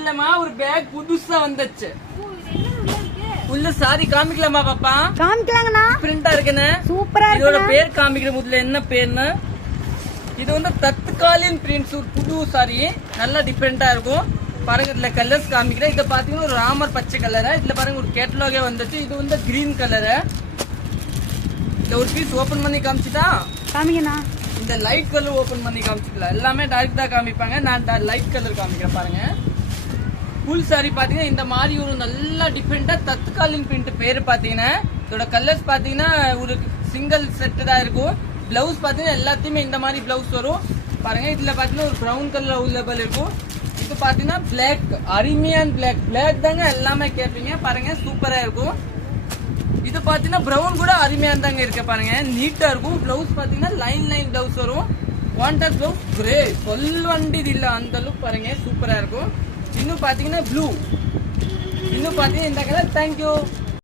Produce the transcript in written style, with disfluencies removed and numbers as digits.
இல்லம்மா, ஒரு பேக் புதுசா வந்துச்சு. உள்ள சாரி காமிக்கலாமா பாப்பா? காமிக்கலாங்கண்ணா. பிரிண்டா இருக்குன்னு சூப்பரா இருக்கு. இதோட பேர் காமிக்கிற முதல்ல என்ன பேர்னு. இது வந்து தத்காலின் பிரிண்ட்ஸ், புது சாரி, நல்லா டிஃபரெண்டா இருக்கும். பாருங்க, இதுல கலர்ஸ் காமிக்கிறேன். இத பாத்தீங்கன்னா ஒரு ராமர் பச்சை கலர், இதுல பாருங்க ஒரு கேட்டலாகே வந்துச்சு. இது வந்து கிரீன் கலர். இந்த ஒரு பீஸ் ஓபன் பண்ணி காமிச்சுட்டா காமிங்கண்ணா. இந்த லைட் கலர் ஓபன் பண்ணி காமிச்சுக்கலாம். எல்லாமே டைரக்டா காமிப்பாங்க, நான் லைட் கலர் காமிக்கிறேன். பாருங்க, ஃபுல் சாரி பாத்தீங்கன்னா இந்த மாதிரி ஒரு நல்ல டிஃபரெண்டா தத்காலின் பிரிண்ட். பேரு பாத்தீங்கன்னா இதோட கலர்ஸ் பாத்தீங்கன்னா ஒரு சிங்கிள் செட் தான் இருக்கும். பிளவுஸ் பாத்தீங்கன்னா எல்லாத்தையுமே இந்த மாதிரி பிளவுஸ் வரும். பாருங்க, இதுல பாத்தீங்கன்னா ஒரு ப்ரௌன் கலர் அவைலபிள் இருக்கும். இது பாத்தீங்கன்னா பிளாக், அருமையான பிளாக் தாங்க எல்லாமே கேட்பீங்க. பாருங்க, சூப்பரா இருக்கும். இது பாத்தீங்கன்னா பிரவுன் கூட அருமையான தாங்க இருக்கு. பாருங்க, நீட்டா இருக்கும். பிளவுஸ் பாத்தீங்கன்னா லைன் பிளவுஸ் வரும். வாண்டர் பிளவுஸ் கிரே, சொல் வண்டி இல்ல அந்த அளவுக்கு. பாருங்க, சூப்பரா இருக்கும். இன்னும் பாத்தீங்கன்னா ப்ளூ, இன்னும் பாத்தீங்கன்னா இந்த கலர். தேங்க்யூ.